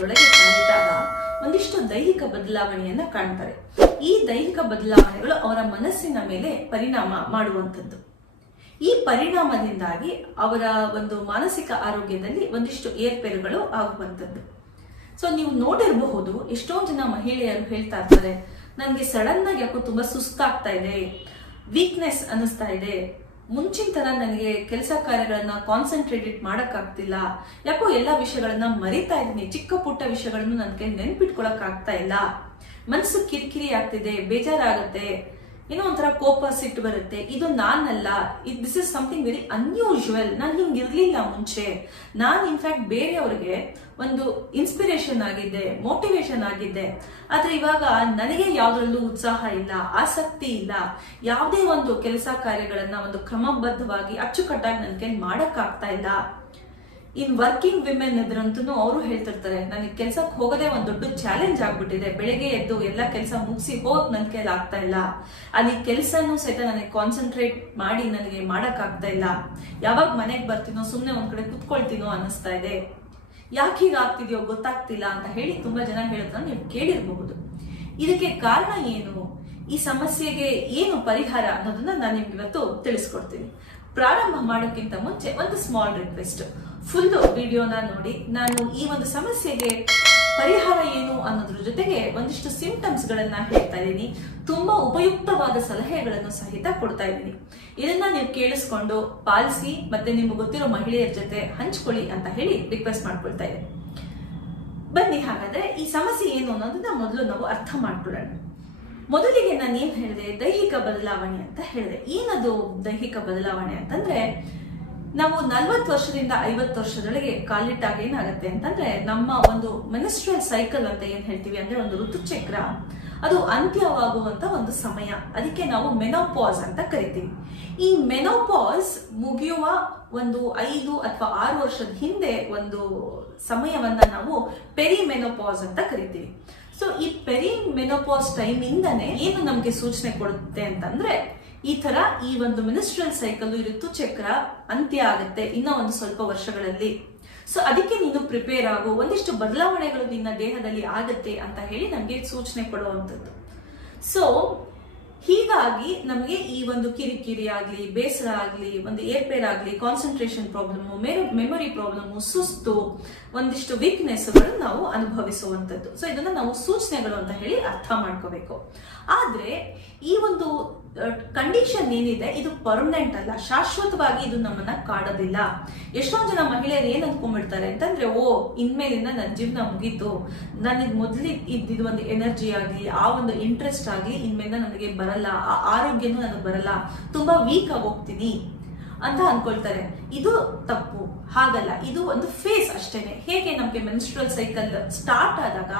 ದೇಹದೊಳಗೆ ಕಾಲಿಟ್ಟಾಗ ಒಂದಿಷ್ಟು ದೈಹಿಕ ಬದಲಾವಣೆಯನ್ನ ಕಾಣ್ತಾರೆ. ಈ ದೈಹಿಕ ಬದಲಾವಣೆಗಳು ಅವರ ಮನಸ್ಸಿನ ಮೇಲೆ ಪರಿಣಾಮ ಮಾಡುವಂಥದ್ದು. ಈ ಪರಿಣಾಮದಿಂದಾಗಿ ಅವರ ಒಂದು ಮಾನಸಿಕ ಆರೋಗ್ಯದಲ್ಲಿ ಒಂದಿಷ್ಟು ಏರ್ಪೇರುಗಳು ಆಗುವಂಥದ್ದು. ಸೊ ನೀವು ನೋಡಿರಬಹುದು, ಎಷ್ಟೊಂದು ಜನ ಮಹಿಳೆಯರು ಹೇಳ್ತಾ ಇರ್ತಾರೆ, ನನಗೆ ಸಡನ್ ಆಗಿ ಯಾಕೋ ತುಂಬಾ ಸುಸ್ತಾಗ್ತಾ ಇದೆ, ವೀಕ್ನೆಸ್ ಅನ್ನಿಸ್ತಾ ಇದೆ, ಮುಂಚಿನ ತರ ನನಗೆ ಕೆಲಸ ಕಾರ್ಯಗಳನ್ನ ಕಾನ್ಸಂಟ್ರೇಟೆಡ್ ಮಾಡಕ್ಕಾಗ್ತಿಲ್ಲ, ಯಾಕೋ ಎಲ್ಲ ವಿಷಯಗಳನ್ನ ಮರಿತಾ ಇದ್ದೀನಿ, ಚಿಕ್ಕ ಪುಟ್ಟ ವಿಷಯಗಳನ್ನು ನನಗೆ ನೆನ್ಪಿಟ್ಕೊಳಕ್ ಆಗ್ತಾ ಇಲ್ಲ, ಮನಸ್ಸು ಕಿರಿಕಿರಿ ಆಗ್ತಿದೆ, ಬೇಜಾರಾಗತ್ತೆ, ಏನೋ ಒಂಥರ ಕೋಪ ಸಿಟ್ಟು ಬರುತ್ತೆ, ಇದು ನಾನಲ್ಲ, this is something very unusual, ನಾನು ಹಿಂಗಿರ್ಲಿಲ್ಲ ಮುಂಚೆ, ನಾನು ಇನ್ಫ್ಯಾಕ್ಟ್ ಬೇರೆಯವ್ರಿಗೆ ಒಂದು ಇನ್ಸ್ಪಿರೇಷನ್ ಆಗಿದ್ದೆ, ಮೋಟಿವೇಶನ್ ಆಗಿದ್ದೆ, ಆದ್ರೆ ಇವಾಗ ನನಗೆ ಯಾವ್ದ್ರಲ್ಲೂ ಉತ್ಸಾಹ ಇಲ್ಲ, ಆಸಕ್ತಿ ಇಲ್ಲ, ಯಾವುದೇ ಒಂದು ಕೆಲಸ ಕಾರ್ಯಗಳನ್ನ ಒಂದು ಕ್ರಮಬದ್ಧವಾಗಿ ಅಚ್ಚುಕಟ್ಟಾಗಿ ನನಗೆ ಮಾಡಕ್ ಆಗ್ತಾ ಇಲ್ಲ. ಇನ್ ವರ್ಕಿಂಗ್ ವಿಮೆನ್ ಇದ್ರಂತೂ ಅವರು ಹೇಳ್ತಿರ್ತಾರೆ, ನನಗೆ ಕೆಲ್ಸಕ್ಕೆ ಹೋಗೋದೇ ಒಂದು ದೊಡ್ಡ ಚಾಲೆಂಜ್ ಆಗ್ಬಿಟ್ಟಿದೆ, ಬೆಳಗ್ಗೆ ಎದ್ದು ಎಲ್ಲ ಕೆಲಸ ಮುಗಿಸಿ ಹೋಗಕ್ ನನ್ ಕೈಲಿ ಆಗ್ತಾ ಇಲ್ಲ, ಅಲ್ಲಿ ಕೆಲಸನೂ ಸಹಿತ ನನಗೆ ಕಾನ್ಸಂಟ್ರೇಟ್ ಮಾಡಿ ನನಗೆ ಮಾಡಕ್ ಆಗ್ತಾ ಇಲ್ಲ, ಯಾವಾಗ ಮನೆಗೆ ಬರ್ತೀನೋ ಸುಮ್ನೆ ಒಂದ್ ಕಡೆ ಕುತ್ಕೊಳ್ತೀನೋ ಅನ್ನಿಸ್ತಾ ಇದೆ, ಯಾಕೆ ಹೀಗಾಗ್ತಿದ್ಯೋ ಗೊತ್ತಾಗ್ತಿಲ್ಲ ಅಂತ ಹೇಳಿ ತುಂಬಾ ಜನ ಹೇಳೋದನ್ನ ನೀವು ಕೇಳಿರಬಹುದು. ಇದಕ್ಕೆ ಕಾರಣ ಏನು, ಈ ಸಮಸ್ಯೆಗೆ ಏನು ಪರಿಹಾರ ಅನ್ನೋದನ್ನ ನಾನು ನಿಮ್ಗೆ ಇವತ್ತು ತಿಳಿಸ್ಕೊಡ್ತೀನಿ. ಪ್ರಾರಂಭ ಮಾಡೋಕ್ಕಿಂತ ಮುಂಚೆ ಒಂದು ಸ್ಮಾಲ್ ರಿಕ್ವೆಸ್ಟ್, ಫುಲ್ ವಿಡಿಯೋನ ನೋಡಿ. ನಾನು ಈ ಒಂದು ಸಮಸ್ಯೆಗೆ ಪರಿಹಾರ ಏನು ಅನ್ನೋದ್ರ ಜೊತೆಗೆ ಒಂದಿಷ್ಟು ಸಿಂಪ್ಟಮ್ಸ್ ಗಳನ್ನ ಹೇಳ್ತಾ ಇದ್ದೀನಿ, ತುಂಬಾ ಉಪಯುಕ್ತವಾದ ಸಲಹೆಗಳನ್ನು ಸಹಿತ ಕೊಡ್ತಾ ಇದ್ದೀನಿ. ಇದನ್ನ ನೀವು ಕೇಳಿಸ್ಕೊಂಡು ಪಾಲಿಸಿ ಮತ್ತೆ ನಿಮ್ಗೆ ಗೊತ್ತಿರೋ ಮಹಿಳೆಯರ ಜೊತೆ ಹಂಚ್ಕೊಳ್ಳಿ ಅಂತ ಹೇಳಿ ರಿಕ್ವೆಸ್ಟ್ ಮಾಡ್ಕೊಳ್ತಾ ಇದ್ದೀನಿ. ಬನ್ನಿ ಹಾಗಾದ್ರೆ ಈ ಸಮಸ್ಯೆ ಏನು ಅನ್ನೋದನ್ನ ಮೊದಲು ನಾವು ಅರ್ಥ ಮಾಡ್ಕೊಳ್ಳೋಣ. ಮೊದಲಿಗೆ ನಾನು ಏನ್ ಹೇಳಿದೆ, ದೈಹಿಕ ಬದಲಾವಣೆ ಅಂತ ಹೇಳಿದೆ. ಏನದು ದೈಹಿಕ ಬದಲಾವಣೆ ಅಂತಂದ್ರೆ, ನಾವು 40 ವರ್ಷದಿಂದ 50 ವರ್ಷದೊಳಗೆ ಕಾಲಿಟ್ಟಾಗ ಏನಾಗುತ್ತೆ ಅಂತಂದ್ರೆ, ನಮ್ಮ ಒಂದು ಮೆನ್ಸ್ಟ್ರುಯಲ್ ಸೈಕಲ್ ಅಂತ ಏನ್ ಹೇಳ್ತೀವಿ ಅಂದ್ರೆ, ಒಂದು ಋತುಚಕ್ರ ಅದು ಅಂತ್ಯವಾಗುವಂತ ಒಂದು ಸಮಯ, ಅದಕ್ಕೆ ನಾವು ಮೆನೋಪಾಸ್ ಅಂತ ಕರಿತೀವಿ. ಈ ಮೆನೋಪಾಸ್ ಮುಗಿಯುವ ಒಂದು 5 ಅಥವಾ 6 ವರ್ಷದ ಹಿಂದೆ ಒಂದು ಸಮಯವನ್ನ ನಾವು ಪೆರಿಮೆನೋಪಾಸ್ ಅಂತ ಕರಿತೀವಿ. ಸೊ ಈ ಪೆರಿಮೆನೋಪಾಸ್ ಟೈಮ್ ಇಂದನೇ ಏನು ನಮ್ಗೆ ಸೂಚನೆ ಕೊಡುತ್ತೆ ಅಂತಂದ್ರೆ, ಈ ತರ ಈ ಒಂದು ಮೆನ್ಸ್ಟ್ರುಯಲ್ ಸೈಕಲ್, ಈ ಋತುಚಕ್ರ ಅಂತ್ಯ ಆಗುತ್ತೆ ಇನ್ನ ಒಂದು ಸ್ವಲ್ಪ ವರ್ಷಗಳಲ್ಲಿ. ಸೊ ಅದಕ್ಕೆ ನೀನು ಪ್ರಿಪೇರ್ ಆಗು, ಒಂದಿಷ್ಟು ಬದಲಾವಣೆಗಳು ನಿನ್ನ ದೇಹದಲ್ಲಿ ಆಗತ್ತೆ ಅಂತ ಹೇಳಿ ನಮ್ಗೆ ಸೂಚನೆ ಕೊಡುವಂಥದ್ದು. ಸೊ ಹೀಗಾಗಿ ನಮಗೆ ಈ ಒಂದು ಕಿರಿಕಿರಿ ಆಗ್ಲಿ, ಬೇಸರ ಆಗ್ಲಿ, ಒಂದು ಏರ್ಪೇರ್ ಆಗ್ಲಿ, ಕಾನ್ಸಂಟ್ರೇಷನ್ ಪ್ರಾಬ್ಲಮ್, ಮೆಮೊರಿ ಪ್ರಾಬ್ಲಮ್, ಸುಸ್ತು, ಒಂದಿಷ್ಟು ವೀಕ್ನೆಸ್ಗಳು ನಾವು ಅನುಭವಿಸುವಂಥದ್ದು. ಸೊ ಇದನ್ನ ನಾವು ಸೂಚನೆಗಳು ಅಂತ ಹೇಳಿ ಅರ್ಥ ಮಾಡ್ಕೋಬೇಕು. ಆದ್ರೆ ಈ ಒಂದು ಕಂಡೀಷನ್ ಏನಿದೆ ಇದು ಪರ್ಮನೆಂಟ್ ಅಲ್ಲ, ಶಾಶ್ವತವಾಗಿ ಇದು ನಮ್ಮನ್ನ ಕಾಡೋದಿಲ್ಲ. ಎಷ್ಟೊಂದು ಜನ ಮಹಿಳೆಯರು ಏನ್ ಅಂದ್ಕೊಂಡ್ಬಿಡ್ತಾರೆ ಅಂತಂದ್ರೆ, ಇನ್ಮೇಲಿಂದ ನನ್ನ ಜೀವನ ಮುಗೀತು, ನನಗೆ ಮೊದಲು ಇದ್ದಿದ್ದು ಒಂದು ಎನರ್ಜಿ ಆಗ್ಲಿ, ಆ ಒಂದು ಇಂಟ್ರೆಸ್ಟ್ ಆಗ್ಲಿ ಇನ್ಮೇಲಿಂದ ನನಗೆ ಬರಲ್ಲ, ಆ ಆರೋಗ್ಯನೂ ನನಗೆ ಬರಲ್ಲ, ತುಂಬಾ ವೀಕ್ ಆಗಿ ಹೋಗ್ತೀನಿ ಅಂತ ಅನ್ಕೊಳ್ತಾರೆ. ಇದು ತಪ್ಪು, ಹಾಗಲ್ಲ. ಇದು ಒಂದು ಫೇಸ್ ಅಷ್ಟೇನೆ. ಹೇಗೆ ನಮ್ಗೆ ಮೆನ್ಸ್ಟ್ರುಯಲ್ ಸೈಕಲ್ ಸ್ಟಾರ್ಟ್ ಆದಾಗ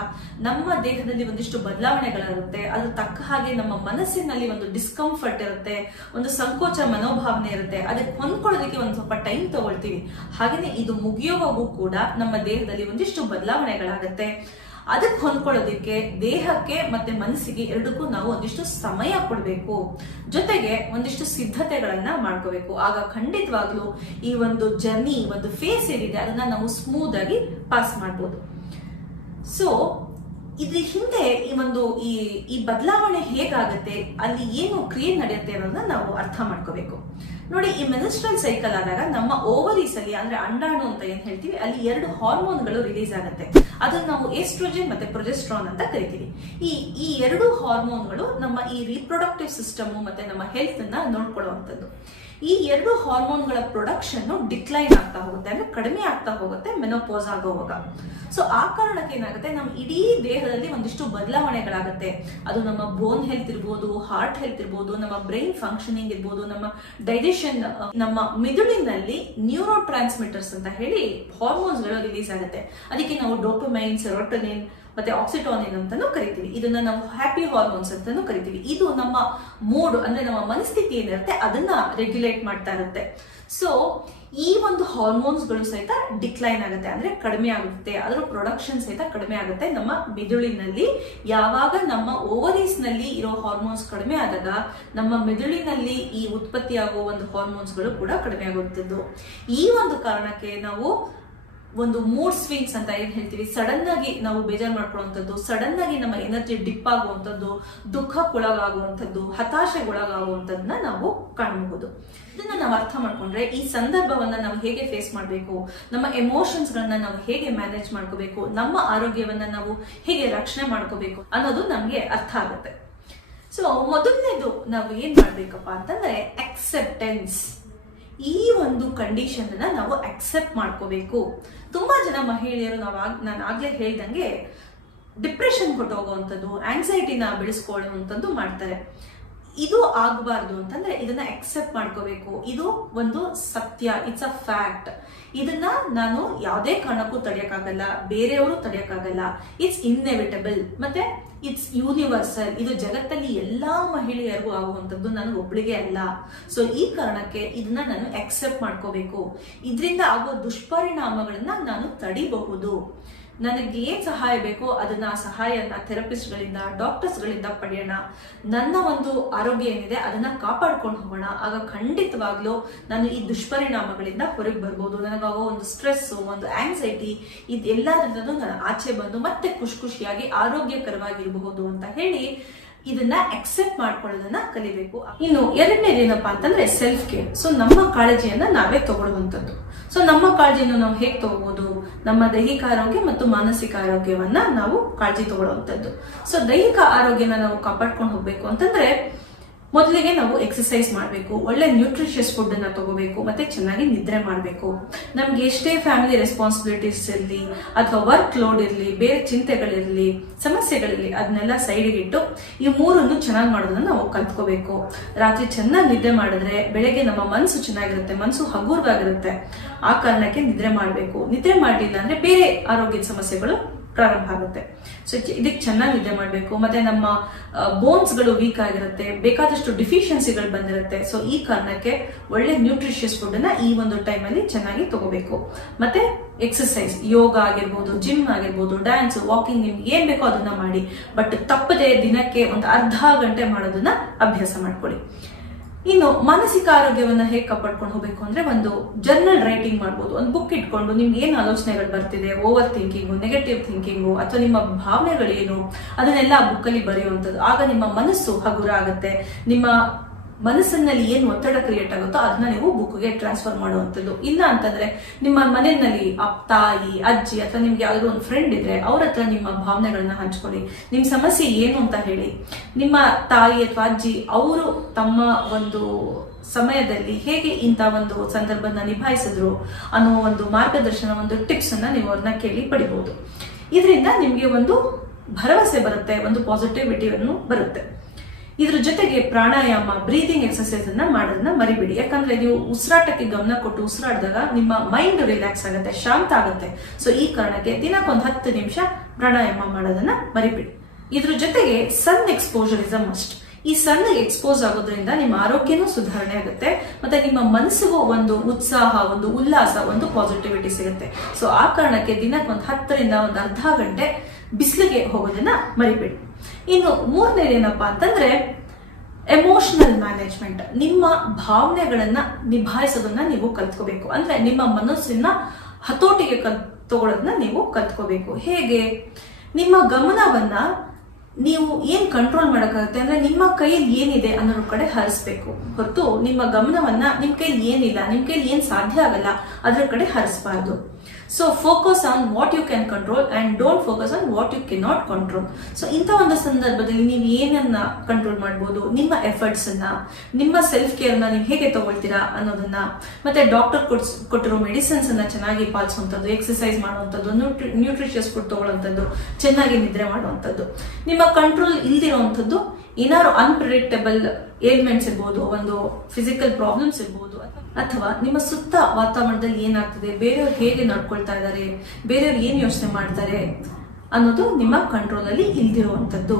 ನಮ್ಮ ದೇಹದಲ್ಲಿ ಒಂದಿಷ್ಟು ಬದಲಾವಣೆಗಳಿರುತ್ತೆ, ಅದ್ರ ತಕ್ಕ ಹಾಗೆ ನಮ್ಮ ಮನಸ್ಸಿನಲ್ಲಿ ಒಂದು ಡಿಸ್ಕಂಫರ್ಟ್ ಇರುತ್ತೆ, ಒಂದು ಸಂಕೋಚ ಮನೋಭಾವನೆ ಇರುತ್ತೆ, ಅದಕ್ಕೆ ಹೊಂದ್ಕೊಳ್ಳೋದಕ್ಕೆ ಒಂದು ಸ್ವಲ್ಪ ಟೈಮ್ ತಗೊಳ್ತೀವಿ. ಹಾಗೇನೆ ಇದು ಮುಗಿಯೋವಾಗೂ ಕೂಡ ನಮ್ಮ ದೇಹದಲ್ಲಿ ಒಂದಿಷ್ಟು ಬದಲಾವಣೆಗಳಾಗತ್ತೆ. ಅದಕ್ಕೆ ಹೊಂದ್ಕೊಳ್ಳೋದಿಕ್ಕೆ ದೇಹಕ್ಕೆ ಮತ್ತೆ ಮನಸ್ಸಿಗೆ ಎರಡಕ್ಕೂ ನಾವು ಒಂದಿಷ್ಟು ಸಮಯ ಕೊಡಬೇಕು, ಜೊತೆಗೆ ಒಂದಿಷ್ಟು ಸಿದ್ಧತೆಗಳನ್ನ ಮಾಡ್ಕೋಬೇಕು. ಆಗ ಖಂಡಿತವಾಗ್ಲೂ ಈ ಒಂದು ಜರ್ನಿ, ಒಂದು ಫೇಸ್ ಏನಿದೆ ಅದನ್ನ ನಾವು ಸ್ಮೂತ್ ಆಗಿ ಪಾಸ್ ಮಾಡ್ಬೋದು. ಸೊ ಇದ್ರ ಹಿಂದೆ ಈ ಬದಲಾವಣೆ ಹೇಗಾಗತ್ತೆ, ಅಲ್ಲಿ ಏನು ಕ್ರಿಯೆ ನಡೆಯುತ್ತೆ ಅನ್ನೋದನ್ನ ನಾವು ಅರ್ಥ ಮಾಡ್ಕೋಬೇಕು. ನೋಡಿ, ಈ ಮೆನ್ಸ್ಟ್ರುಯಲ್ ಸೈಕಲ್ ಆದಾಗ ನಮ್ಮ ಓವರೀಸ್ ಅಲ್ಲಿ, ಅಂದ್ರೆ ಅಂಡಾಣು ಅಂತ ಏನ್ ಹೇಳ್ತೀವಿ, ಅಲ್ಲಿ 2 ಹಾರ್ಮೋನ್ಗಳು ರಿಲೀಸ್ ಆಗುತ್ತೆ. ಅದನ್ನ ನಾವು ಎಸ್ಟ್ರೋಜನ್ ಮತ್ತೆ ಪ್ರೊಜೆಸ್ಟ್ರಾನ್ ಅಂತ ಕರಿತೀವಿ. ಈ 2 ಹಾರ್ಮೋನ್ಗಳು ನಮ್ಮ ಈ ರಿಪ್ರೊಡಕ್ಟಿವ್ ಸಿಸ್ಟಮ್ ಮತ್ತೆ ನಮ್ಮ ಹೆಲ್ತ್ ಅನ್ನ ನೋಡ್ಕೊಳ್ಳುವಂಥದ್ದು. ಈ 2 ಹಾರ್ಮೋನ್ಗಳ ಪ್ರೊಡಕ್ಷನ್ ಡಿಕ್ಲೈನ್ ಆಗ್ತಾ ಹೋಗುತ್ತೆ, ಅಂದ್ರೆ ಕಡಿಮೆ ಆಗ್ತಾ ಹೋಗುತ್ತೆ ಮೆನೋಪಾಸ್ ಆಗೋವಾಗ. ಸೊ ಆ ಕಾರಣಕ್ಕೆ ಏನಾಗುತ್ತೆ, ನಮ್ಮ ಇಡೀ ದೇಹದಲ್ಲಿ ಒಂದಿಷ್ಟು ಬದಲಾವಣೆಗಳಾಗುತ್ತೆ. ಅದು ನಮ್ಮ ಬೋನ್ ಹೆಲ್ತ್ ಇರ್ಬೋದು, ಹಾರ್ಟ್ ಹೆಲ್ತ್ ಇರ್ಬೋದು, ನಮ್ಮ ಬ್ರೈನ್ ಫಂಕ್ಷನಿಂಗ್ ಇರ್ಬೋದು, ನಮ್ಮ ಡೈಜೆಷನ್, ನಮ್ಮ ಮಿದುಳಿನಲ್ಲಿ ನ್ಯೂರೋ ಟ್ರಾನ್ಸ್ಮಿಟರ್ಸ್ ಅಂತ ಹೇಳಿ ಹಾರ್ಮೋನ್ಸ್ ಗಳು ರಿಲೀಸ್ ಆಗುತ್ತೆ. ಅದಕ್ಕೆ ನಾವು ಡೋಪಮೈನ್, ಸೆರೋಟೋನಿನ್ ಮತ್ತೆ ಆಕ್ಸಿಟೋನಿನ್ ಅಂತಾನು ಕರಿತೀವಿ. ಇದನ್ನ ನಾವು ಹ್ಯಾಪಿ ಹಾರ್ಮೋನ್ಸ್ ಅಂತಾನು ಕರಿತೀವಿ. ಇದು ನಮ್ಮ ಮೂಡ್, ಅಂದ್ರೆ ನಮ್ಮ ಮನಸ್ಥಿತಿ ಏನಿರುತ್ತೆ ಅದನ್ನ ರೆಗ್ಯುಲೇಟ್ ಮಾಡ್ತಾ ಇರುತ್ತೆ. ಸೊ ಈ ಒಂದು ಹಾರ್ಮೋನ್ಸ್ ಗಳು ಸಹಿತ ಡಿಕ್ಲೈನ್ ಆಗುತ್ತೆ, ಅಂದ್ರೆ ಕಡಿಮೆ ಆಗುತ್ತೆ, ಅದರ ಪ್ರೊಡಕ್ಷನ್ ಸಹಿತ ಕಡಿಮೆ ಆಗುತ್ತೆ ನಮ್ಮ ಮಿದುಳಿನಲ್ಲಿ. ಯಾವಾಗ ನಮ್ಮ ಓವರೀಸ್ ನಲ್ಲಿ ಇರೋ ಹಾರ್ಮೋನ್ಸ್ ಕಡಿಮೆ ಆದಾಗ ನಮ್ಮ ಮಿದುಳಿನಲ್ಲಿ ಈ ಉತ್ಪತ್ತಿ ಆಗೋ ಒಂದು ಹಾರ್ಮೋನ್ಸ್ ಗಳು ಕೂಡ ಕಡಿಮೆ ಆಗುತ್ತಿದ್ದು. ಈ ಒಂದು ಕಾರಣಕ್ಕೆ ನಾವು ಒಂದು ಮೂಡ್ ಸ್ವಿಂಗ್ಸ್ ಅಂತ ಏನ್ ಹೇಳ್ತೀವಿ, ಸಡನ್ ಆಗಿ ನಾವು ಬೇಜಾರು ಮಾಡ್ಕೊಳ್ಳುವಂಥದ್ದು, ಸಡನ್ ಆಗಿ ನಮ್ಮ ಎನರ್ಜಿ ಡಿಪ್ ಆಗುವಂಥದ್ದು, ದುಃಖಕ್ಕೊಳಗಾಗುವಂಥದ್ದು, ಹತಾಶೆಗೊಳಗಾಗುವಂಥದ್ದನ್ನ ನಾವು ಕಾಣಬಹುದು. ಇದನ್ನ ನಾವು ಅರ್ಥ ಮಾಡ್ಕೊಂಡ್ರೆ ಈ ಸಂದರ್ಭವನ್ನ ನಾವು ಹೇಗೆ ಫೇಸ್ ಮಾಡಬೇಕು, ನಮ್ಮ ಎಮೋಷನ್ಸ್ ಗಳನ್ನ ನಾವು ಹೇಗೆ ಮ್ಯಾನೇಜ್ ಮಾಡ್ಕೋಬೇಕು, ನಮ್ಮ ಆರೋಗ್ಯವನ್ನ ನಾವು ಹೇಗೆ ರಕ್ಷಣೆ ಮಾಡ್ಕೋಬೇಕು ಅನ್ನೋದು ನಮ್ಗೆ ಅರ್ಥ ಆಗುತ್ತೆ. ಸೊ ಮೊದಲನೇದು ನಾವು ಏನ್ ಮಾಡ್ಬೇಕಪ್ಪ ಅಂತಂದ್ರೆ ಅಕ್ಸೆಪ್ಟೆನ್ಸ್. ಈ ಒಂದು ಕಂಡೀಷನ್ ಅನ್ನ ನಾವು ಅಕ್ಸೆಪ್ಟ್ ಮಾಡ್ಕೋಬೇಕು. ತುಂಬಾ ಜನ ಮಹಿಳೆಯರು ನಾನು ಆಗ್ಲೇ ಹೇಳ್ದಂಗೆ ಡಿಪ್ರೆಷನ್ ಕೊಟ್ಟೋಗುವಂಥದ್ದು, ಆಂಗ್ಸೈಟಿನ ಬೆಳೆಸ್ಕೊಳ್ಳುವಂಥದ್ದು ಮಾಡ್ತಾರೆ. ಇದು ಆಗಬಾರ್ದು ಅಂತಂದ್ರೆ ಇದನ್ನ ಅಕ್ಸೆಪ್ಟ್ ಮಾಡ್ಕೋಬೇಕು. ಇದು ಒಂದು ಸತ್ಯ, ಇಟ್ಸ್ ಅ ಫ್ಯಾಕ್ಟ್. ಇದನ್ನ ನಾನು ಯಾವುದೇ ಕಾರಣಕ್ಕೂ ತಡೆಯಕ್ಕಾಗಲ್ಲ, ಬೇರೆಯವರು ತಡೆಯಕ್ಕಾಗಲ್ಲ. ಇಟ್ಸ್ ಇನ್ಎವಿಟಬಲ್ ಮತ್ತೆ ಇಟ್ಸ್ ಯೂನಿವರ್ಸಲ್. ಇದು ಜಗತ್ತಲ್ಲಿ ಎಲ್ಲಾ ಮಹಿಳೆಯರಿಗೂ ಆಗುವಂಥದ್ದು, ನನಗೊಬ್ಳಿಗೆ ಅಲ್ಲ. ಸೊ ಈ ಕಾರಣಕ್ಕೆ ಇದನ್ನ ನಾನು ಅಕ್ಸೆಪ್ಟ್ ಮಾಡ್ಕೋಬೇಕು. ಇದರಿಂದ ಆಗೋ ದುಷ್ಪರಿಣಾಮಗಳನ್ನ ನಾನು ತಡಿಬಹುದು. ನನಗೆ ಏನ್ ಸಹಾಯ ಬೇಕೋ ಅದನ್ನ ಸಹಾಯನ ಥೆರಪಿಸ್ಟ್ಗಳಿಂದ, ಡಾಕ್ಟರ್ಸ್ಗಳಿಂದ ಪಡೆಯೋಣ. ನನ್ನ ಒಂದು ಆರೋಗ್ಯ ಏನಿದೆ ಅದನ್ನ ಕಾಪಾಡ್ಕೊಂಡು ಹೋಗೋಣ. ಆಗ ಖಂಡಿತವಾಗ್ಲೂ ನಾನು ಈ ದುಷ್ಪರಿಣಾಮಗಳಿಂದ ಹೊರಗೆ ಬರ್ಬೋದು. ನನಗಾಗೋ ಒಂದು ಸ್ಟ್ರೆಸ್, ಒಂದು ಆಂಗ್ಸೈಟಿ, ಇದೆಲ್ಲದನ್ನು ನಾನು ಆಚೆ ಬಂದು ಮತ್ತೆ ಖುಷಿಯಾಗಿ ಆರೋಗ್ಯಕರವಾಗಿರಬಹುದು ಅಂತ ಹೇಳಿ ಇದನ್ನ ಅಕ್ಸೆಪ್ಟ್ ಮಾಡ್ಕೊಳ್ಳೋದನ್ನ ಕಲಿಬೇಕು. ಇನ್ನು ಎರಡನೇದೇನಪ್ಪಾ ಅಂತಂದ್ರೆ ಸೆಲ್ಫ್ ಕೇರ್. ಸೊ ನಮ್ಮ ಕಾಳಜಿಯನ್ನ ನಾವೇ ತಗೊಳ್ಳುವಂಥದ್ದು. ಸೊ ನಮ್ಮ ಕಾಳಜಿಯನ್ನು ನಾವು ಹೇಗೆ ತಗೋಬಹುದು? ನಮ್ಮ ದೈಹಿಕ ಆರೋಗ್ಯ ಮತ್ತು ಮಾನಸಿಕ ಆರೋಗ್ಯವನ್ನ ನಾವು ಕಾಳಜಿ ತಗೊಳ್ಳುವಂಥದ್ದು. ಸೊ ದೈಹಿಕ ಆರೋಗ್ಯನ ನಾವು ಕಾಪಾಡ್ಕೊಂಡು ಹೋಗ್ಬೇಕು ಅಂತಂದ್ರೆ ಮೊದಲಿಗೆ ನಾವು ಎಕ್ಸರ್ಸೈಸ್ ಮಾಡಬೇಕು, ಒಳ್ಳೆ ನ್ಯೂಟ್ರಿಷಿಯಸ್ ಫುಡ್ ಅನ್ನ ತಗೋಬೇಕು, ಮತ್ತೆ ಚೆನ್ನಾಗಿ ನಿದ್ರೆ ಮಾಡಬೇಕು. ನಮ್ಗೆ ಎಷ್ಟೇ ಫ್ಯಾಮಿಲಿ ರೆಸ್ಪಾನ್ಸಿಬಿಲಿಟೀಸ್ ಇರಲಿ ಅಥವಾ ವರ್ಕ್ ಲೋಡ್ ಇರಲಿ, ಬೇರೆ ಚಿಂತೆಗಳಿರಲಿ, ಸಮಸ್ಯೆಗಳಿರಲಿ, ಅದನ್ನೆಲ್ಲ ಸೈಡ್ಗೆ ಇಟ್ಟು ಈ ಮೂರನ್ನು ಚೆನ್ನಾಗಿ ಮಾಡೋದನ್ನ ನಾವು ಕಲ್ತ್ಕೋಬೇಕು. ರಾತ್ರಿ ಚೆನ್ನಾಗಿ ನಿದ್ದೆ ಮಾಡಿದ್ರೆ ಬೆಳಗ್ಗೆ ನಮ್ಮ ಮನಸ್ಸು ಚೆನ್ನಾಗಿರುತ್ತೆ, ಮನಸ್ಸು ಹಗುರವಾಗಿರುತ್ತೆ. ಆ ಕಾರಣಕ್ಕೆ ನಿದ್ರೆ ಮಾಡಬೇಕು. ನಿದ್ರೆ ಮಾಡಲಿಲ್ಲ ಅಂದ್ರೆ ಬೇರೆ ಆರೋಗ್ಯದ ಸಮಸ್ಯೆಗಳು ಪ್ರಾರಂಭ ಆಗುತ್ತೆ. ಸೊ ಇದಕ್ಕೆ ಚೆನ್ನಾಗಿ ನಿದ್ದೆ ಮಾಡಬೇಕು. ಮತ್ತೆ ನಮ್ಮ ಬೋನ್ಸ್ಗಳು ವೀಕ್ ಆಗಿರುತ್ತೆ, ಬೇಕಾದಷ್ಟು ಡಿಫಿಷಿಯನ್ಸಿಗಳು ಬಂದಿರುತ್ತೆ. ಸೊ ಈ ಕಾರಣಕ್ಕೆ ಒಳ್ಳೆ ನ್ಯೂಟ್ರಿಷಿಯಸ್ ಫುಡ್ ಅನ್ನ ಈ ಒಂದು ಟೈಮ್ ಅಲ್ಲಿ ಚೆನ್ನಾಗಿ ತಗೋಬೇಕು. ಮತ್ತೆ ಎಕ್ಸರ್ಸೈಸ್, ಯೋಗ ಆಗಿರ್ಬೋದು, ಜಿಮ್ ಆಗಿರ್ಬೋದು, ಡ್ಯಾನ್ಸ್, ವಾಕಿಂಗ್, ನಿಮ್ಗೆ ಏನ್ ಬೇಕೋ ಅದನ್ನ ಮಾಡಿ. ಬಟ್ ತಪ್ಪದೆ ದಿನಕ್ಕೆ ಒಂದು ಅರ್ಧ ಗಂಟೆ ಮಾಡೋದನ್ನ ಅಭ್ಯಾಸ ಮಾಡ್ಕೊಳ್ಳಿ. ಇನ್ನು ಮಾನಸಿಕ ಆರೋಗ್ಯವನ್ನ ಹೇಗೆ ಕಾಪಾಡ್ಕೊಂಡು ಹೋಗ್ಬೇಕು ಅಂದ್ರೆ ಒಂದು ಜರ್ನಲ್ ರೈಟಿಂಗ್ ಮಾಡ್ಬೋದು. ಒಂದು ಬುಕ್ ಇಟ್ಕೊಂಡು ನಿಮ್ಗೆ ಏನ್ ಆಲೋಚನೆಗಳು ಬರ್ತಿದೆ, ಓವರ್ ಥಿಂಕಿಂಗು, ನೆಗೆಟಿವ್ ಥಿಂಕಿಂಗು ಅಥವಾ ನಿಮ್ಮ ಭಾವನೆಗಳೇನು ಅದನ್ನೆಲ್ಲ ಆ ಬುಕ್ಕಲ್ಲಿ ಬರೆಯುವಂಥದ್ದು. ಆಗ ನಿಮ್ಮ ಮನಸ್ಸು ಹಗುರ ಆಗುತ್ತೆ. ನಿಮ್ಮ ಮನಸ್ಸಿನಲ್ಲಿ ಏನು ಒತ್ತಡ ಕ್ರಿಯೇಟ್ ಆಗುತ್ತೋ ಅದನ್ನ ನೀವು ಬುಕ್ಗೆ ಟ್ರಾನ್ಸ್ಫರ್ ಮಾಡುವಂಥದ್ದು. ಇಲ್ಲ ಅಂತಂದ್ರೆ ನಿಮ್ಮ ಮನೆಯಲ್ಲಿ ತಾಯಿ, ಅಜ್ಜಿ ಅಥವಾ ನಿಮ್ಗೆ ಯಾವ್ದಾದ್ರು ಒಂದು ಫ್ರೆಂಡ್ ಇದ್ರೆ ಅವ್ರ ಹತ್ರ ನಿಮ್ಮ ಭಾವನೆಗಳನ್ನ ಹಂಚ್ಕೊಳ್ಳಿ. ನಿಮ್ ಸಮಸ್ಯೆ ಏನು ಅಂತ ಹೇಳಿ. ನಿಮ್ಮ ತಾಯಿ ಅಥವಾ ಅಜ್ಜಿ ಅವರು ತಮ್ಮ ಒಂದು ಸಮಯದಲ್ಲಿ ಹೇಗೆ ಇಂಥ ಒಂದು ಸಂದರ್ಭನ ನಿಭಾಯಿಸಿದ್ರು ಅನ್ನೋ ಒಂದು ಮಾರ್ಗದರ್ಶನ, ಒಂದು ಟಿಪ್ಸ್ ಅನ್ನ ನೀವು ಅವ್ರನ್ನ ಕೇಳಿ ಪಡಿಬಹುದು. ಇದರಿಂದ ನಿಮ್ಗೆ ಒಂದು ಭರವಸೆ ಬರುತ್ತೆ, ಒಂದು ಪಾಸಿಟಿವಿಟಿಯನ್ನು ಬರುತ್ತೆ. ಇದ್ರ ಜೊತೆಗೆ ಪ್ರಾಣಾಯಾಮ, ಬ್ರೀದಿಂಗ್ ಎಕ್ಸರ್ಸೈಸ್ ಅನ್ನ ಮಾಡೋದನ್ನ ಮರಿಬೇಡಿ. ಯಾಕಂದ್ರೆ ನೀವು ಉಸಿರಾಟಕ್ಕೆ ಗಮನ ಕೊಟ್ಟು ಉಸಿರಾಡಿದಾಗ ನಿಮ್ಮ ಮೈಂಡ್ ರಿಲ್ಯಾಕ್ಸ್ ಆಗುತ್ತೆ, ಶಾಂತ ಆಗುತ್ತೆ. ಸೊ ಈ ಕಾರಣಕ್ಕೆ ದಿನಕ್ಕೊಂದು 10 ನಿಮಿಷ ಪ್ರಾಣಾಯಾಮ ಮಾಡೋದನ್ನ ಮರಿಬೇಡಿ. ಇದ್ರ ಜೊತೆಗೆ sun exposure is a must. ಈ ಸನ್ ಎಕ್ಸ್ಪೋಸ್ ಆಗೋದ್ರಿಂದ ನಿಮ್ಮ ಆರೋಗ್ಯನೂ ಸುಧಾರಣೆ ಆಗುತ್ತೆ, ಮತ್ತೆ ನಿಮ್ಮ ಮನಸ್ಸಿಗೂ ಒಂದು ಉತ್ಸಾಹ, ಒಂದು ಉಲ್ಲಾಸ, ಒಂದು ಪಾಸಿಟಿವಿಟಿ ಸಿಗುತ್ತೆ. ಸೊ ಆ ಕಾರಣಕ್ಕೆ ದಿನಕ್ಕೊಂದು 10 ರಿಂದ ಒಂದು ಅರ್ಧ ಗಂಟೆ ಬಿಸಿಲಿಗೆ ಹೋಗೋದನ್ನ ಮರಿಬೇಡಿ. ಇನ್ನು ಮೂರನೇದೇನಪ್ಪಾ ಅಂತಂದ್ರೆ ಎಮೋಷನಲ್ ಮ್ಯಾನೇಜ್ಮೆಂಟ್. ನಿಮ್ಮ ಭಾವನೆಗಳನ್ನ ನಿಭಾಯಿಸೋದನ್ನ ನೀವು ಕಲ್ತ್ಕೋಬೇಕು. ಅಂದ್ರೆ ನಿಮ್ಮ ಮನಸ್ಸಿನ ಹತೋಟಿಗೆ ತಗೊಳ್ಳೋದನ್ನ ನೀವು ಕಲ್ತ್ಕೋಬೇಕು. ಹೇಗೆ? ನಿಮ್ಮ ಗಮನವನ್ನ ನೀವು ಏನ್ ಕಂಟ್ರೋಲ್ ಮಾಡಕ್ಕಾಗುತ್ತೆ ಅಂದ್ರೆ ನಿಮ್ಮ ಕೈಯಲ್ಲಿ ಏನಿದೆ ಅನ್ನೋದ್ರ ಕಡೆ ಹರಿಸ್ಬೇಕು ಹೊರತು ನಿಮ್ಮ ಗಮನವನ್ನ ನಿಮ್ ಕೈಲಿ ಏನಿಲ್ಲ, ನಿಮ್ ಕೈಲಿ ಏನ್ ಸಾಧ್ಯ ಆಗಲ್ಲ ಅದ್ರ ಕಡೆ ಹರಿಸಬಾರ್ದು. So focus on what you can control and don't focus on what you can not control. So ಇಂಥ ಒಂದು ಸಂದರ್ಭದಲ್ಲಿ ನೀವು ಏನನ್ನ ಕಂಟ್ರೋಲ್ ಮಾಡ್ಬೋದು, ನಿಮ್ಮ ಎಫರ್ಟ್ಸ್ ಅನ್ನ, ನಿಮ್ಮ ಸೆಲ್ಫ್ ಕೇರ್ ನ ನೀವು ಹೇಗೆ ತಗೊಳ್ತೀರಾ ಅನ್ನೋದನ್ನ, ಮತ್ತೆ ಡಾಕ್ಟರ್ ಕೊಟ್ಟಿರೋ ಮೆಡಿಸಿನ್ಸ್ ಅನ್ನ ಚೆನ್ನಾಗಿ ಪಾಲಿಸುವಂಥದ್ದು, ಎಕ್ಸರ್ಸೈಸ್ ಮಾಡುವಂಥದ್ದು, ನ್ಯೂಟ್ರಿಷಿಯಸ್ ಫುಡ್ ತಗೊಳ್ಳುವಂಥದ್ದು, ಚೆನ್ನಾಗಿ ನಿದ್ರೆ ಮಾಡುವಂಥದ್ದು. ನಿಮ್ಮ ಕಂಟ್ರೋಲ್ ಇಲ್ದಿರುವಂಥದ್ದು ಏನಾದ್ರು ಅನ್ಪ್ರಿಡಿಕ್ಟಬಲ್ ಏಲ್ಮೆಂಟ್ಸ್ ಇರ್ಬೋದು, ಒಂದು ಫಿಸಿಕಲ್ ಪ್ರಾಬ್ಲಮ್ಸ್ ಇರ್ಬೋದು, ಅಥವಾ ನಿಮ್ಮ ಸುತ್ತ ವಾತಾವರಣದಲ್ಲಿ ಏನಾಗ್ತದೆ, ಬೇರೆಯವ್ರು ಹೇಗೆ ನಡ್ಕೊಳ್ತಾ ಇದ್ದಾರೆ, ಬೇರೆಯವ್ರು ಏನ್ ಯೋಚನೆ ಮಾಡ್ತಾರೆ ಅನ್ನೋದು ನಿಮ್ಮ ಕಂಟ್ರೋಲ್ ಅಲ್ಲಿ ಇಲ್ದಿರುವಂತದ್ದು.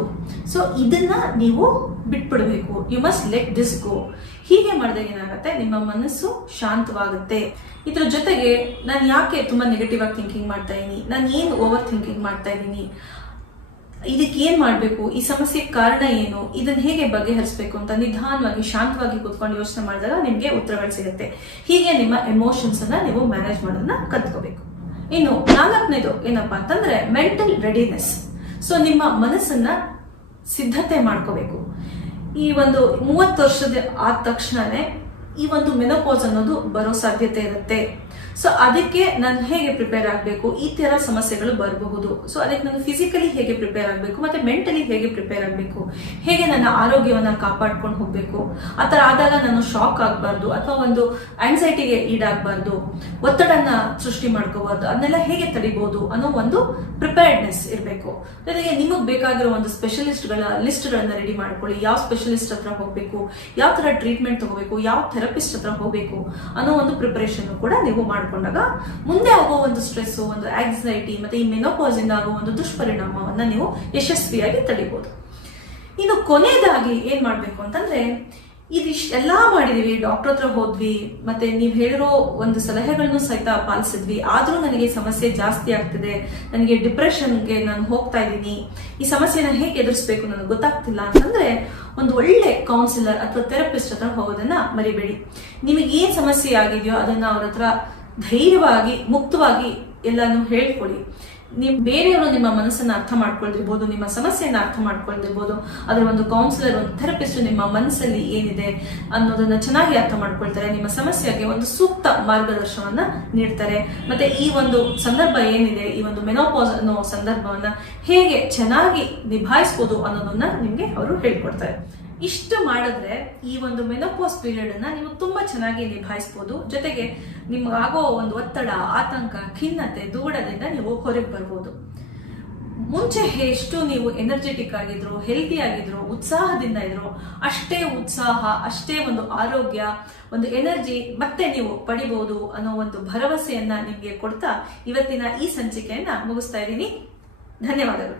ಸೊ ಇದನ್ನ ನೀವು ಬಿಟ್ಬಿಡ್ಬೇಕು. You must let this go. ಹೀಗೆ ಮಾಡಿದಾಗ ಏನಾಗುತ್ತೆ, ನಿಮ್ಮ ಮನಸ್ಸು ಶಾಂತವಾಗುತ್ತೆ. ಇದ್ರ ಜೊತೆಗೆ ನಾನು ಯಾಕೆ ತುಂಬಾ ನೆಗೆಟಿವ್ ಆಗಿ ಥಿಂಕಿಂಗ್ ಮಾಡ್ತಾ ಇದೀನಿ, ನಾನು ಏನು ಓವರ್ ಥಿಂಕಿಂಗ್ ಮಾಡ್ತಾ ಇದ್ದೀನಿ, ಇದಕ್ಕೆ ಏನ್ ಮಾಡ್ಬೇಕು, ಈ ಸಮಸ್ಯೆ ಕಾರಣ ಏನು, ಇದನ್ನ ಹೇಗೆ ಬಗೆಹರಿಸಬೇಕು ಅಂತ ನಿಧಾನವಾಗಿ ಶಾಂತವಾಗಿ ಕೂತ್ಕೊಂಡು ಯೋಚನೆ ಮಾಡಿದಾಗ ನಿಮ್ಗೆ ಉತ್ತರಗಳು ಸಿಗುತ್ತೆ. ಹೀಗೆ ನಿಮ್ಮ ಎಮೋಷನ್ಸ್ ಅನ್ನ ನೀವು ಮ್ಯಾನೇಜ್ ಮಾಡೋದನ್ನ ಕಲ್ತ್ಕೋಬೇಕು. ಇನ್ನು 4ನೇದು ಏನಪ್ಪಾ ಅಂತಂದ್ರೆ ಮೆಂಟಲ್ ರೆಡಿನೆಸ್. ಸೊ ನಿಮ್ಮ ಮನಸ್ಸನ್ನ ಸಿದ್ಧತೆ ಮಾಡ್ಕೋಬೇಕು. ಈ ಒಂದು 30 ವರ್ಷದ ಆದ ತಕ್ಷಣನೇ ಈ ಒಂದು ಮೆನೋಪಾಸ್ ಅನ್ನೋದು ಬರೋ ಸಾಧ್ಯತೆ ಇರುತ್ತೆ. ಸೊ ಅದಕ್ಕೆ ನಾನು ಹೇಗೆ ಪ್ರಿಪೇರ್ ಆಗಬೇಕು, ಈ ತರ ಸಮಸ್ಯೆಗಳು ಬರಬಹುದು. ಸೊ ಅದಕ್ಕೆ ನಾನು ಫಿಸಿಕಲಿ ಹೇಗೆ ಪ್ರಿಪೇರ್ ಆಗಬೇಕು, ಮತ್ತೆ ಮೆಂಟಲಿ ಹೇಗೆ ಪ್ರಿಪೇರ್ ಆಗಬೇಕು, ಹೇಗೆ ನನ್ನ ಆರೋಗ್ಯವನ್ನ ಕಾಪಾಡ್ಕೊಂಡು ಹೋಗ್ಬೇಕು, ಆ ತರ ಆದಾಗ ನಾನು ಶಾಕ್ ಆಗಬಾರ್ದು ಅಥವಾ ಒಂದು ಆಂಗ್ಸೈಟಿಗೆ ಈಡಾಗಬಾರ್ದು, ಒತ್ತಡನ ಸೃಷ್ಟಿ ಮಾಡ್ಕೋಬಾರ್ದು, ಅದನ್ನೆಲ್ಲ ಹೇಗೆ ತಡಿಬಹುದು ಅನ್ನೋ ಒಂದು ಪ್ರಿಪೇರ್ಡ್ನೆಸ್ ಇರಬೇಕು. ಜೊತೆಗೆ ನಿಮಗೆ ಬೇಕಾಗಿರೋ ಒಂದು ಸ್ಪೆಷಲಿಸ್ಟ್ಗಳ ಲಿಸ್ಟ್ಗಳನ್ನ ರೆಡಿ ಮಾಡ್ಕೊಳ್ಳಿ. ಯಾವ ಸ್ಪೆಷಲಿಸ್ಟ್ ಹತ್ರ ಹೋಗ್ಬೇಕು, ಯಾವ ತರ ಟ್ರೀಟ್ಮೆಂಟ್ ತಗೋಬೇಕು, ಯಾವ ಥೆರಪಿಸ್ಟ್ ಹತ್ರ ಹೋಗ್ಬೇಕು ಅನ್ನೋ ಒಂದು ಪ್ರಿಪರೇಷನ್ ಕೂಡ ನೀವು ಮಾಡ್ಕೊಂಡಾಗ ಮುಂದೆ ಆಗೋ ಒಂದು ಸ್ಟ್ರೆಸ್, ಒಂದು ಆಂಗ್ಸೈಟಿ ಮತ್ತೆ ಈ ಮೆನೋಪಾಸ್ ಇಂದ ಆಗೋ ಒಂದು ದುಷ್ಪರಿಣಾಮವನ್ನ ನೀವು ಯಶಸ್ವಿಯಾಗಿ ತಡಿಬಹುದು. ಇನ್ನು ಕೊನೆಯದಾಗಿ ಏನ್ ಮಾಡ್ಬೇಕು ಅಂತಂದ್ರೆ, ಇದಿಷ್ಟೆಲ್ಲಾ ಮಾಡಿದೀವಿ, ಡಾಕ್ಟರ್ ಹತ್ರ ಹೋದ್ವಿ, ಮತ್ತೆ ನೀವ್ ಹೇಳಿರೋ ಒಂದು ಸಲಹೆಗಳನ್ನು ಸಹಿತ ಪಾಲಿಸಿದ್ವಿ, ಆದ್ರೂ ನನಗೆ ಸಮಸ್ಯೆ ಜಾಸ್ತಿ ಆಗ್ತಿದೆ, ನನಗೆ ಡಿಪ್ರೆಷನ್ಗೆ ನಾನು ಹೋಗ್ತಾ ಇದ್ದೀನಿ, ಈ ಸಮಸ್ಯೆನ ಹೇಗೆ ಎದುರಿಸಬೇಕು ನನಗೆ ಗೊತ್ತಾಗ್ತಿಲ್ಲ ಅಂತಂದ್ರೆ ಒಂದು ಒಳ್ಳೆ ಕೌನ್ಸಿಲರ್ ಅಥವಾ ಥೆರಪಿಸ್ಟ್ ಹತ್ರ ಹೋಗೋದನ್ನ ಮರಿಬೇಡಿ. ನಿಮಗೆ ಏನ್ ಸಮಸ್ಯೆ ಆಗಿದೆಯೋ ಅದನ್ನ ಅವ್ರ ಹತ್ರ ಧೈರ್ಯವಾಗಿ ಮುಕ್ತವಾಗಿ ಎಲ್ಲಾನು ಹೇಳ್ಕೊಳ್ಳಿ. ನೀವು ಬೇರೆಯವರು ನಿಮ್ಮ ಮನಸ್ಸನ್ನ ಅರ್ಥ ಮಾಡ್ಕೊಳ್ದಿರ್ಬೋದು, ನಿಮ್ಮ ಸಮಸ್ಯೆಯನ್ನ ಅರ್ಥ ಮಾಡ್ಕೊಳ್ದಿರ್ಬೋದು, ಅದ್ರ ಒಂದು ಕೌನ್ಸಿಲರ್, ಒಂದು ಥೆರಪಿಸ್ಟ್ ನಿಮ್ಮ ಮನಸ್ಸಲ್ಲಿ ಏನಿದೆ ಅನ್ನೋದನ್ನ ಚೆನ್ನಾಗಿ ಅರ್ಥ ಮಾಡ್ಕೊಳ್ತಾರೆ, ನಿಮ್ಮ ಸಮಸ್ಯೆಗೆ ಒಂದು ಸೂಕ್ತ ಮಾರ್ಗದರ್ಶನವನ್ನ ನೀಡ್ತಾರೆ. ಮತ್ತೆ ಈ ಒಂದು ಸಂದರ್ಭ ಏನಿದೆ, ಈ ಒಂದು ಮೆನೋಪಾಸ್ ಅನ್ನೋ ಸಂದರ್ಭವನ್ನ ಹೇಗೆ ಚೆನ್ನಾಗಿ ನಿಭಾಯಿಸಬಹುದು ಅನ್ನೋದನ್ನ ನಿಮ್ಗೆ ಅವರು ಹೇಳ್ಕೊಡ್ತಾರೆ. ಇಷ್ಟು ಮಾಡಿದ್ರೆ ಈ ಒಂದು ಮೆನೋಪಾಸ್ ಪೀರಿಯಡ್ ಅನ್ನ ನೀವು ತುಂಬಾ ಚೆನ್ನಾಗಿ ನಿಭಾಯಿಸಬಹುದು. ಜೊತೆಗೆ ನಿಮ್ಗಾಗೋ ಒಂದು ಒತ್ತಡ, ಆತಂಕ, ಖಿನ್ನತೆ, ದುಗುಡದಿಂದ ನೀವು ಹೊರಗೆ ಬರ್ಬೋದು. ಮುಂಚೆ ಎಷ್ಟು ನೀವು ಎನರ್ಜೆಟಿಕ್ ಆಗಿದ್ರು, ಹೆಲ್ತಿ ಆಗಿದ್ರು, ಉತ್ಸಾಹದಿಂದ ಇದ್ರು, ಅಷ್ಟೇ ಉತ್ಸಾಹ, ಅಷ್ಟೇ ಒಂದು ಆರೋಗ್ಯ, ಒಂದು ಎನರ್ಜಿ ಮತ್ತೆ ನೀವು ಪಡಿಬಹುದು ಅನ್ನೋ ಒಂದು ಭರವಸೆಯನ್ನ ನಿಮ್ಗೆ ಕೊಡ್ತಾ ಇವತ್ತಿನ ಈ ಸಂಚಿಕೆಯನ್ನ ಮುಗಿಸ್ತಾ ಇದ್ದೀನಿ. ಧನ್ಯವಾದಗಳು.